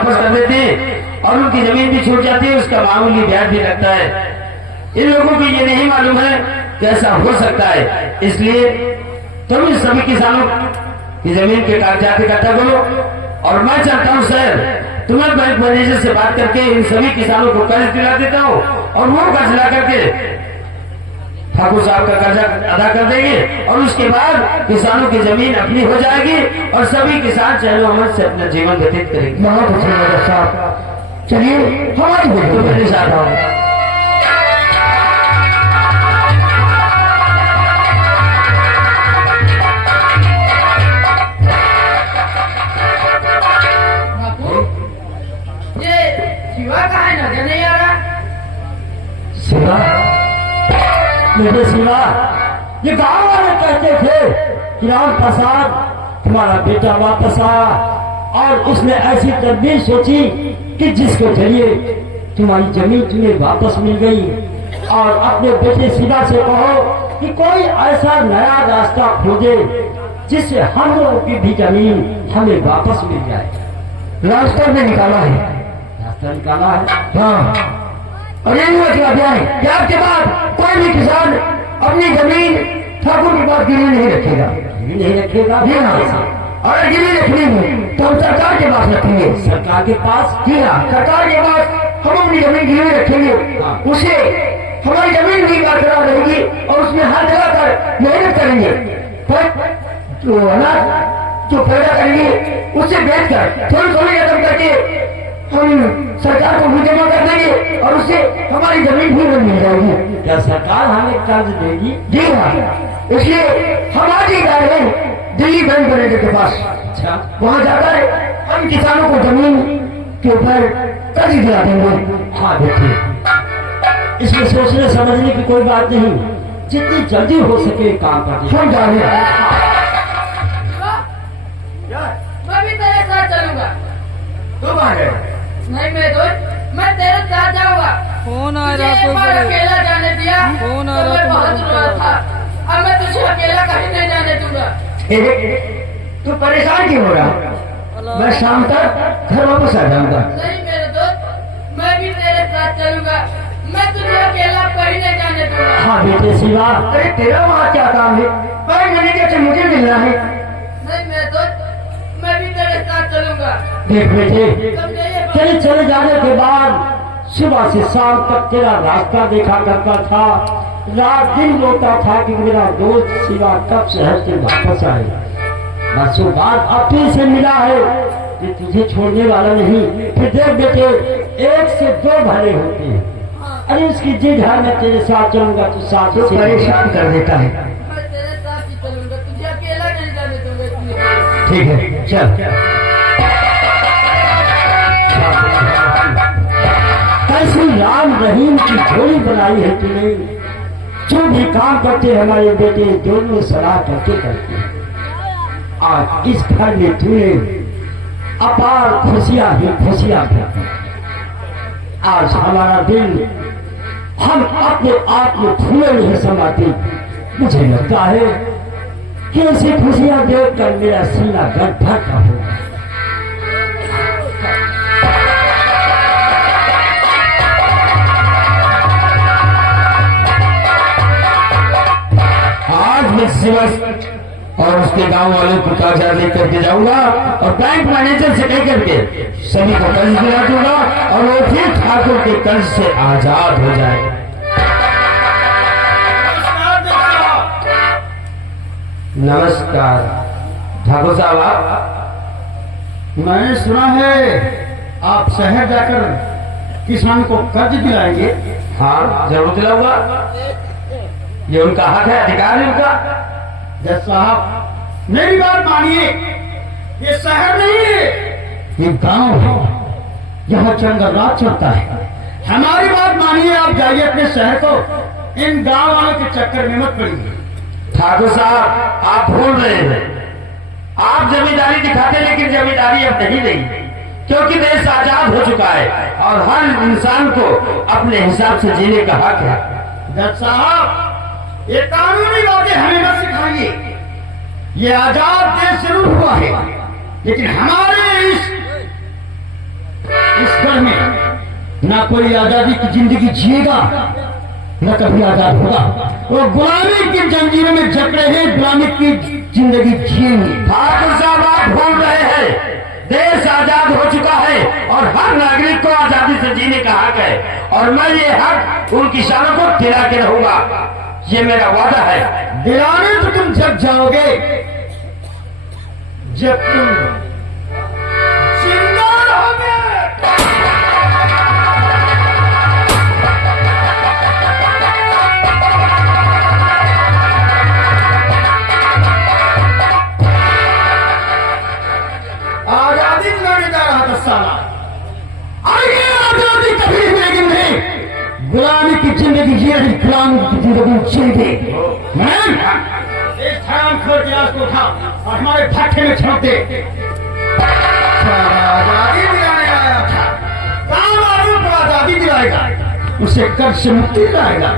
वापस कर देते हैं और उनकी जमीन भी छूट जाती है, उसका मामूली ब्याज भी लगता है। इन लोगों को ये नहीं मालूम है कि ऐसा हो सकता है, इसलिए तुम इन सभी किसानों की जमीन के कागजात इकट्ठा करो और मैं चाहता हूँ सर तुम्हें बैंक मैनेजर से बात करके इन सभी किसानों को कर्ज दिला देता हूँ और वो कर्ज ला करके ठाकुर साहब का कर्जा अदा कर देंगे और उसके बाद किसानों की जमीन अपनी हो जाएगी और सभी किसान चहलो अमन से अपना जीवन व्यतीत करेंगे। बहुत अच्छा साहब, चलिए हमारी तो मेरे साथ आओ। शिवा, मेरे शिवा, ये गांव वाले कहते थे कि राम प्रसाद तुम्हारा बेटा वापस आया और उसने ऐसी तदबीर सोची कि जिसके जरिए तुम्हारी जमीन तुम्हें वापस मिल गई। और अपने बेटे शिवा से कहो कि कोई ऐसा नया रास्ता खोजे जिससे हम लोगों की भी जमीन हमें वापस मिल जाए। रास्ता में निकाला है, रास्ता निकाला है। हाँ, और यही मतलब है प्यार के बाद कोई भी किसान अपनी जमीन ठाकुर के पास गिरवी नहीं रखेगा। नहीं रखेगा? जी हाँ, और गिरवी रखनी है तो हम सरकार के पास रखेंगे। सरकार के पास? जी हाँ, सरकार के पास हम अपनी जमीन गिरवी रखेंगे। हाँ। उसे हमारी जमीन भी बरकरार रहेगी और उसमें हर जगह पर मेहनत करेंगे, पर जो अनाज जो पैदा करेंगे उसे बेचकर थोड़ी थोड़ी रकम करके हम सरकार को भी जमा कर देंगे और उससे हमारी जमीन भी मिल जाएगी। क्या सरकार हमें कर्ज देगी? जी हाँ, इसलिए हम आज ही जा रहे हैं दिल्ली बैंक मैनेजर के पास। अच्छा, वहाँ जाकर हम किसानों को जमीन के ऊपर कर्ज दिला देंगे। हाँ देखिए, इसमें सोचने समझने की कोई बात नहीं, जितनी जल्दी हो सके काम करते। हम जा रहे हैं। मैं भी तेरे साथ चलूंगा। तुम आ गए? नहीं मेरे दोस्त, मैं तेरे साथ जाऊंगा। फोन आ रहा तुझे एक बार है। अकेला जाने दिया फोन आ तो रहा मैं बहुत रोया था। अब मैं तुझे अकेला कहीं नहीं जाने दूंगा। तू परेशान क्यों हो रहा? मैं शाम तक घर वापस आ जाऊंगा। नहीं मेरे दोस्त, मैं भी तेरे साथ चलूंगा। मैं तुझे अकेला कहीं नहीं जाने दूंगा। हाँ बेटे शिवा, अरे तेरा वहाँ क्या काम है? बैंक मैनेजर से मुझे मिलना है। नहीं मेरे दोस्त, मैं भी तेरे साथ चलूंगा। देख बेटे, समझे ये बात? तेरे चले जाने के बाद सुबह से शाम तक तेरा रास्ता देखा करता था, रात दिन रोता था कि मेरा दोस्त शिवा कब शहर से वापस आए। बस वो बात अब फिर से मिला है कि तुझे छोड़ने वाला नहीं। फिर देख बेटे, एक से दो भले होते हैं। अरे उसकी जिद है मैं तेरे साथ चलूंगा, तू साथ तो से परेशान कर देता है। मैं तेरे साथ ही चलूंगा, तुझे अकेला नहीं जाने दूंगा इसलिए। ठीक है, चल। कैसी राम रहीम की जोड़ी बनाई है तूने। जो भी काम करते हमारे बेटे दोनों सलाह करके करते हैं। आज इस घर में तूने अपार खुशियां ही खुशियां भरती। आज हमारा दिल हम अपने आप में फूले नहीं समाते। मुझे लगता है कि ऐसी खुशियां देखकर मेरा सीना गट भरता होगा। आज मैं शिवस और उसके गांव वालों को कागजात लेकर के जाऊंगा और बैंक मैनेजर से कह करके सभी को कर्ज दिला दूंगा और वो फिर ठाकुर के कर्ज से आजाद हो जाएगा। नमस्कार ठाकुर साहब, आप? मैंने सुना है आप शहर जाकर किसान को कर्ज दिलाएंगे। हाँ, जरूर दिलाऊंगा। ये उनका हक है, अधिकार है उनका। जज साहब, मेरी बात मानिए, ये शहर नहीं है, ये गांव है। यहाँ जंगल रात चलता है। हमारी बात मानिए, आप जाइए अपने शहर को। इन गांव वालों के चक्कर में मत पड़िए। ठाकुर साहब, आप भूल रहे हैं। आप जमींदारी दिखाते लेकिन जमींदारी अब नहीं रही, क्योंकि देश आजाद हो चुका है और हर इंसान को अपने हिसाब से जीने का हक है। जज साहब, ये कानूनी बातें हमें मत सिखाइए। ये आजाद देश जरूर हुआ है, लेकिन हमारे इस घर में ना कोई आजादी की जिंदगी जिएगा न कभी आजाद होगा। वो गुलामी की जंजीरों में जकड़े हैं, गुलामी की जिंदगी जिएंगे। ठाकुर साहब आप भूल रहे हैं, देश आजाद हो चुका है और हर नागरिक को आजादी से जीने का हक है, और मैं ये हक उन किसानों को दिला के रहूंगा, ये मेरा वादा है। दिलाने तो तुम जब जाओगे जब तुम जिंदा रहोगे। आजादी दिलाने जा रहा था साला, आइए आजादी कभी मिलेगी नहीं। गुलामी की जिंदगी जी रही, गुलामी की जिंदगी जिएंगे। एक थाम खोल गिलास को उठा और हमारे भाटे में छोड़ दे। आजादी दिलाने आया था, काम आदमी को आजादी दिलाएगा, उसे कर्ज से मुक्ति दिलाएगा,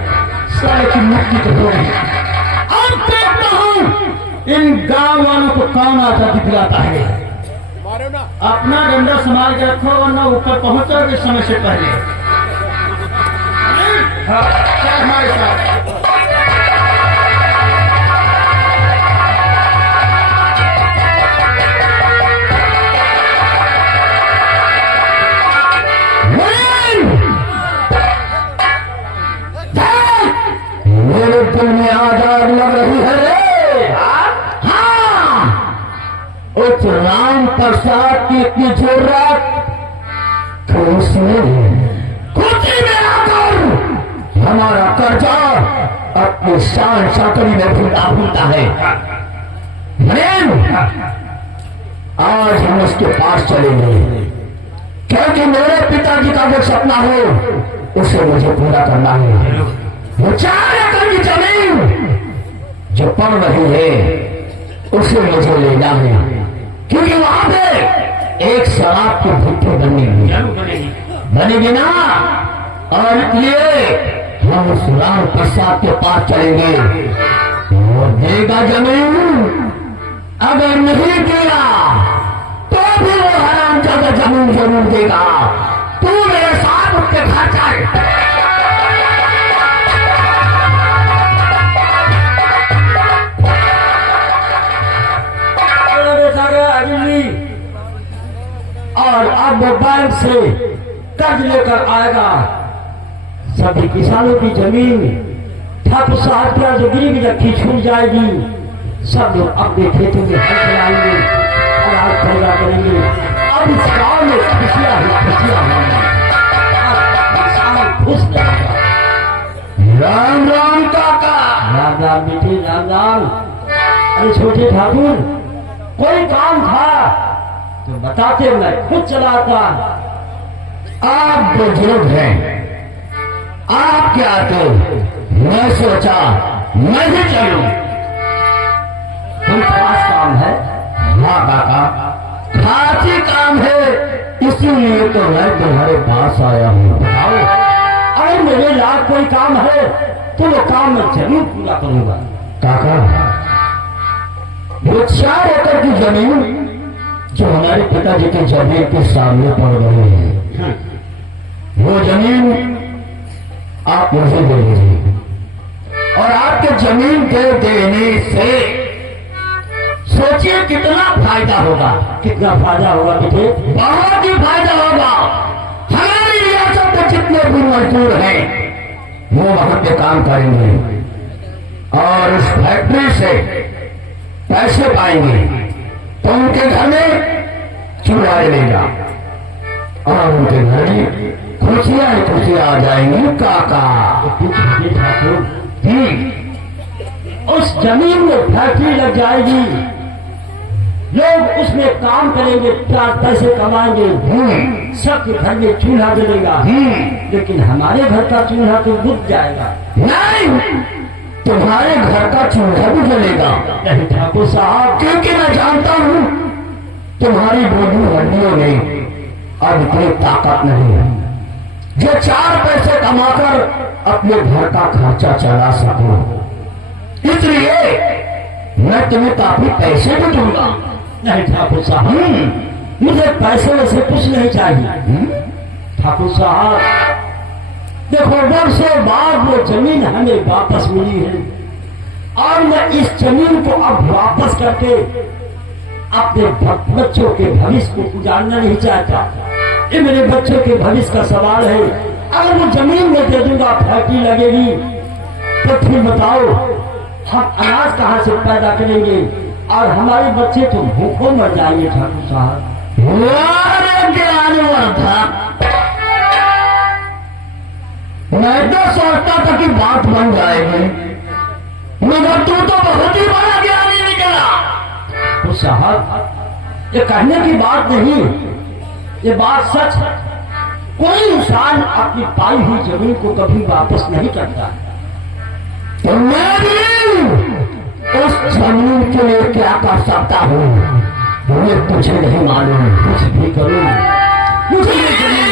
सारे की मुक्ति तो हो गई। अब देखता हूं इन गांव वालों को कौन आजादी दिलाता है। अपना डंडा संभाल के रखो वरना ऊपर पहुंचोगे समय से पहले। हाँ, चल हमारे साथ। मेरे दिल में आजाद लग रही है रे। हाँ, उस राम प्रसाद की इतनी जरूरत तो उसने खुशी में आकर हमारा कर्जा अपनी शान शाकरी में भूलता है। आज हम उसके पास चलेंगे क्योंकि मेरे पिताजी का जो सपना हो उसे मुझे पूरा करना है। वो 4 एकड़ की जमीन जो पड़ रही है उसे मुझे लेना है, क्योंकि वहां पे एक शराब की भुट्टी बनेगी ना, और इसलिए हम उस राम प्रसाद के पास चलेंगे। वो देगा जमीन, अगर नहीं दिया तो भी वो हराम ज्यादा जमीन जरूर देगा। तू मेरे साथ उसके घर चल। और अब वो बैंक से कर्ज लेकर आएगा। सभी किसानों की जमीन ठाकुर साहब की जो गिरवी रखी छूट जाएगी। सब लोग अपने खेतों में हल चलाएंगे, अनाज पैदा करेंगे। अब इस गांव में खुशियां ही खुशियां होंगी। खुश रहेगा। राम राम काका। राम राम बेटे, राम राम। अरे छोटे ठाकुर, कोई काम था तो बताते, मैं खुद चलाता। आप बुजुर्ग हैं, आप क्या तो मैं सोचा मैं भी चलूं। कोई खास काम है? हाँ काका, खास ही काम है, इसीलिए तो मैं तुम्हारे पास आया हूँ। बताओ, अगर मेरे लाख कोई काम है तो वो काम मैं जरूर पूरा करूंगा। काका, वो 4 एकड़ की जमीन जो हमारे पिताजी के जमीन के सामने पड़ रही है, वो जमीन आप मुझे दे दीजिए, और आपके जमीन दे देने से सोचिए कितना फायदा होगा। कितना फायदा होगा बेटे? बहुत ही फायदा होगा। हमारी रियासत के जितने भी मजदूर हैं वो वहां पे काम करेंगे और उस फैक्ट्री से पैसे पाएंगे तो उनके घर में चूल्हा लेगा और उनके घर में खुशियां ही खुशियां आ जाएंगी। काका, उस जमीन में फैक्ट्री लग जाएगी, लोग उसमें काम करेंगे, 4 पैसे कमाएंगे, सबके घर में चूल्हा जलेगा। लेकिन हमारे घर का चूल्हा तो बुझ जाएगा। नहीं, तुम्हारे घर का चूल्हा भी जलेगा। नहीं ठाकुर साहब, क्योंकि मैं जानता हूँ तुम्हारी बूढ़ी हड्डियों में अब इतनी ताकत नहीं है जो 4 पैसे कमाकर अपने घर का खर्चा चला सको। इसलिए मैं तुम्हें काफी पैसे भी दूंगा। नहीं ठाकुर साहब, मुझे पैसे वैसे कुछ नहीं चाहिए। ठाकुर साहब देखो, वर्षों बाद वो जमीन हमें वापस मिली है और मैं इस जमीन को अब वापस करके अपने बच्चों के भविष्य को उजाड़ना नहीं चाहता। ये मेरे बच्चों के भविष्य का सवाल है। अगर वो जमीन में दे दूंगा, फैक्ट्री लगेगी, तो फिर बताओ हम अनाज कहाँ से पैदा करेंगे और हमारे बच्चे तो भूखों मर जाएंगे। ठाकुर साहब मैं तो सोचता था कि बात बन जाएगी, मगर तू तो बहुत ही बड़ा ज्ञानी निकला। तो साहब ये कहने की बात नहीं, ये बात सच है। कोई इंसान अपनी पाई हुई जमीन को कभी वापस नहीं करता। तो मैं भी उस जमीन के लिए क्या कर सकता हूँ मुझे कुछ नहीं मालूम। कुछ भी करूँ मुझे ये जमीन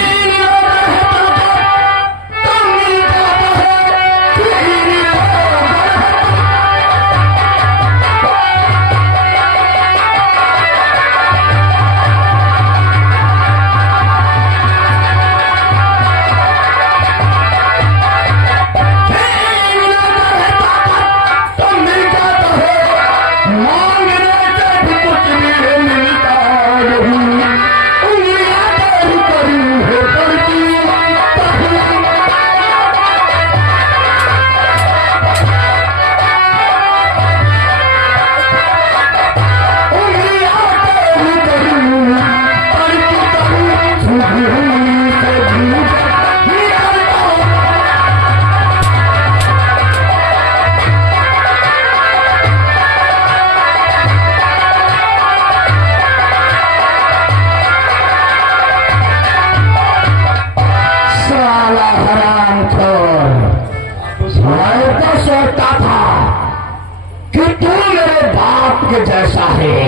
के जैसा है,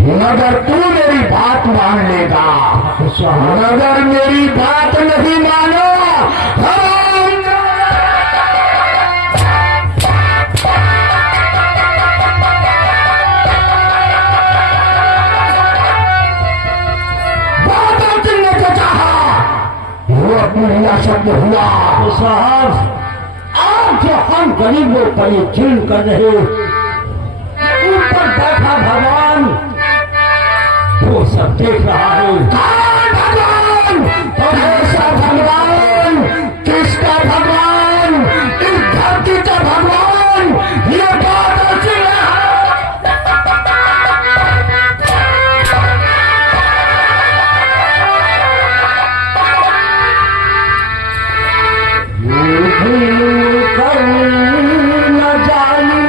मगर तू मेरी बात मान लेगा। मगर मेरी बात नहीं मानो बात ने जो चाहा वो अपनी शब्द हुआ। तो साहब आज जो हम गरीबों पर ये जुल्म कर रहे, ऊपर बैठा भगवान वो सब देख रहा है। भगवान ऐसा भगवान, किसका भगवान? इस धरती का भगवान। ये बात अच्छी है। कर न जानी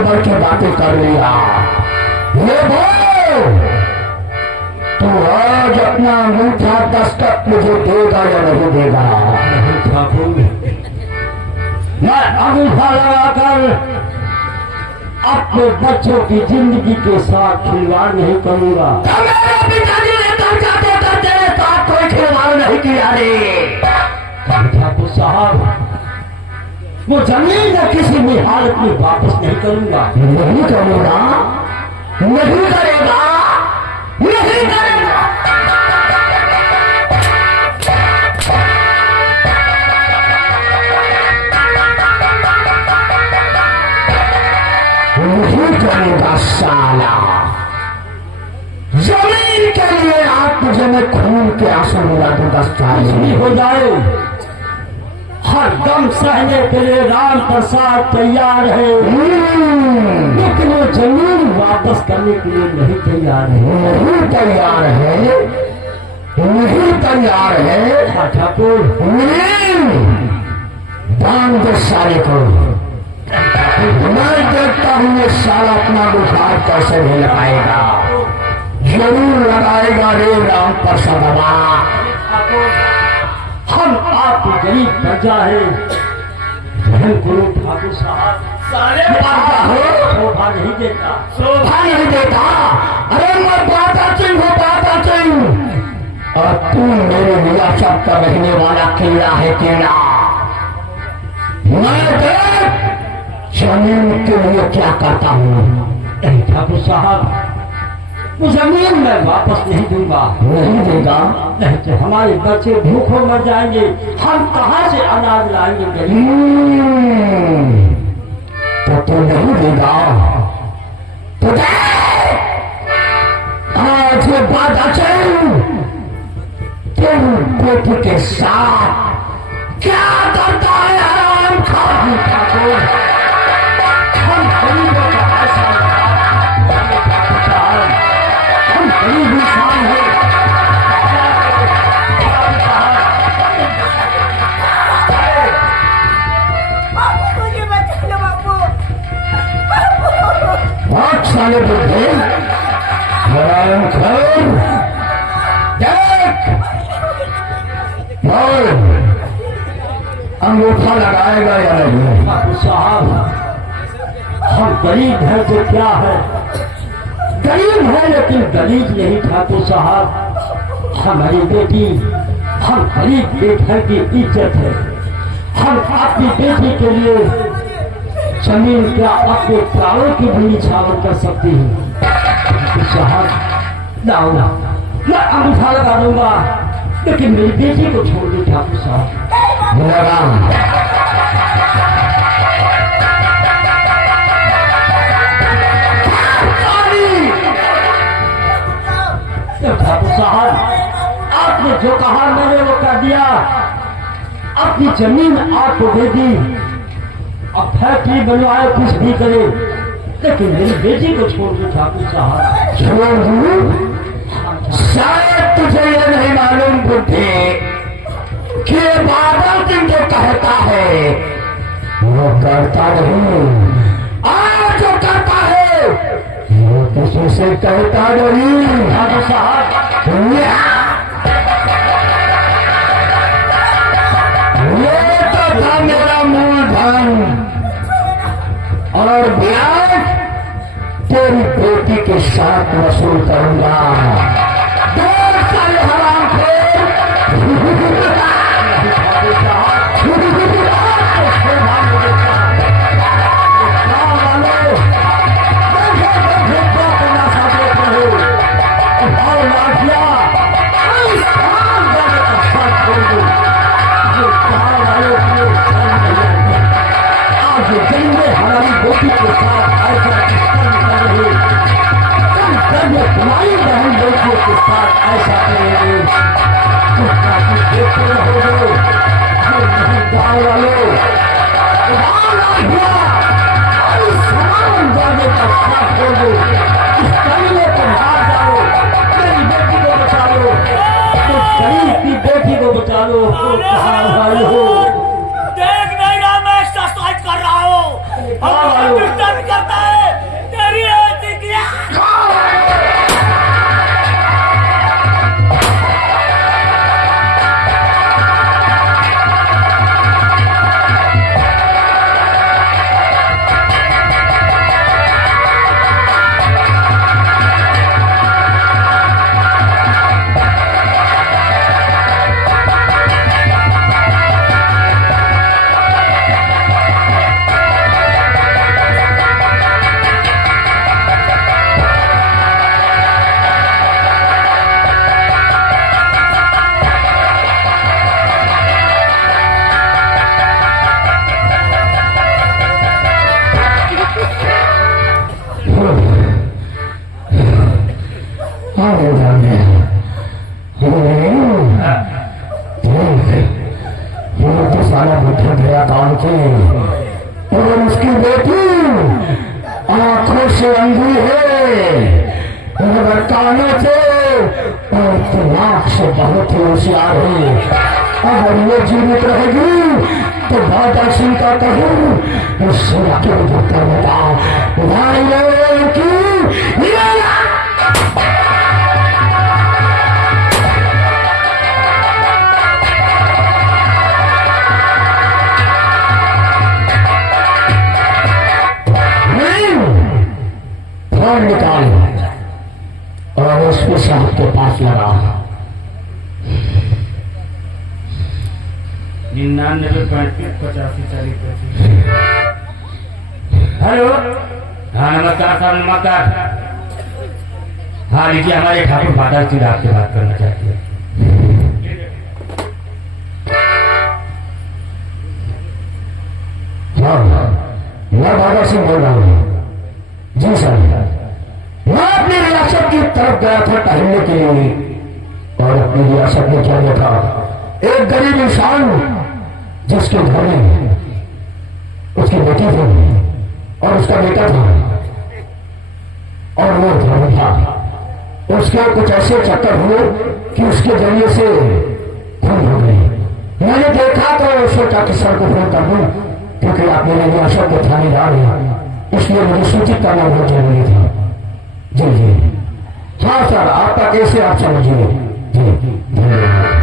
बढ़ के बातें कर लिया। ये बोल, तू आज अपना अंगूठा दस्तक मुझे देगा या नहीं देगा? मैं अंगूठा लगाकर अपने बच्चों की जिंदगी के साथ खिलवाड़ नहीं करूंगा। मेरे पिताजी ने कर्जा देकर तेरे साथ कोई खिलवाड़ नहीं किया रे ठाकुर साहब। वो जमीन न किसी भी हालत में वापस नहीं करूंगा। नहीं करूंगा, नहीं करेगा, नहीं करेगा। नहीं करेगा साला। जमीन के लिए आप मुझे मैं खून के आंसू मिला दूंगा। साली हो जाए, हर दम सहने के लिए राम प्रसाद तैयार है, लेकिन वो जमीन वापस करने के लिए नहीं तैयार है। नहीं तैयार है, नहीं तैयार है ठाकुर। बांध दो सारे को। मैं देखता हूँ ये साला अपना बुखार कैसे नहीं लगाएगा। जरूर लगाएगा रे राम प्रसाद। हम आपकी गरीब प्रजा है, गुरु ठाकुर साहब सारे शोभा नहीं देता, शोभा नहीं देता। अरे मैं बाता सिंह हूँ, बाता सिंह, और तू मेरे विरासत का रहने वाला कीड़ा है कीड़ा। मैं देख जमीन के लिए क्या करता हूँ। ठाकुर साहब, वो जमीन मैं वापस नहीं दूंगा। नहीं देगा? नहीं तो हमारे बच्चे भूखों मर जाएंगे। हम कहाँ से अनाज लाएंगे गरीब? तो तू नहीं देगा तो आज ये बात अचल तुम बेटी के साथ क्या करता है हराम खाने ठाकुर? हम गरीबों का ऐसा गरीब इंसान है। मुझे बचा लो बापू। बहुत सारे बुद्धे अंगूठा लगाएगा या नहीं? साहब, हम गरीब हैं तो क्या है, गरीब है लेकिन गरीब नहीं ठाकुर साहब। हमारी बेटी, हम गरीब बेटा की इज्जत है। हम अपनी बेटी के लिए जमीन क्या अपने प्राणों की भी निछावर कर सकती है। ठाकुर साहब, लाओ मैं अंगूठा लगा दूंगा, लेकिन मेरी बेटी को छोड़ दो ठाकुर साहब। ठाकुर साहब, आपने जो कहा मैंने वो कर दिया। अपनी जमीन आपको दे दी, अब फैक्ट्री बनवाए कुछ भी करे, लेकिन मेरी बेटी को छोड़ दो ठाकुर साहब। छोड़ दूं? शायद तुझे ये नहीं मालूम बुद्धि कि बादल सिंह जो कहता है वो करता नहीं, आज जो करता है वो किसी से कहता नहीं। ठाकुर साहब, ये तो था मेरा मूलधन, और ब्याज तेरी बेटी के साथ वसूल करूंगा। 2 साल हराम हमारी बेटी के साथ ऐसा कर रहे, तुम्हारी बहन बेटियों के साथ ऐसा करेंगे, देखते रहोगे। गाँव वालों, सामान जाने का साथ होगे, इस कमीने को मार डालो, मेरी बेटी को बचा लो, तो गरीब की बेटी को बचा लो। भाई हो, देख नहीं रहा मैं एक्सरसाइज कर रहा हूँ, हम करता है। निकाल के, अगर उसकी बेटी आंखों से अंधी है, मगर कानों से और दिमाग से बहुत ही होशियार है, अगर ये जीवित रहेगी तो बाबा सिंह का कहूँ उससे क्यों धोखा बताओ फोन निकाल और उसके साहब के पास लगा। 99 35 85 40 हेलो। हाँ नमस्कार साहब, नमस्कार। हाँ लीजिए, हमारे ठाकुर फादर जी आपसे बात करना चाहते हैं। हाँ, मैं बाबा सिंह बोल रहा हूँ। जी सर, मैं अपनी रियासत की तरफ गया था टहलने के लिए और अपनी रियासत में क्या देखा, एक गरीब इंसान जिसके घर में उसकी बेटी थी और उसका बेटा था और वो धर्म था। उसके कुछ ऐसे चक्कर हुए कि उसके जरिए से खून हो गई। मैंने देखा तो सोचा कि सर को फोन कर दूं, क्योंकि आप मेरे रियासत के थानेदार हैं, इसलिए मुझे सूचित करना बहुत जरूरी था। जी जी हाँ सर, आपका कैसे आप समझिए। जी धन्यवाद।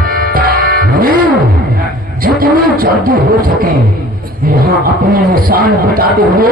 जितनी जल्दी हो सके यहाँ अपने निशान बताते हुए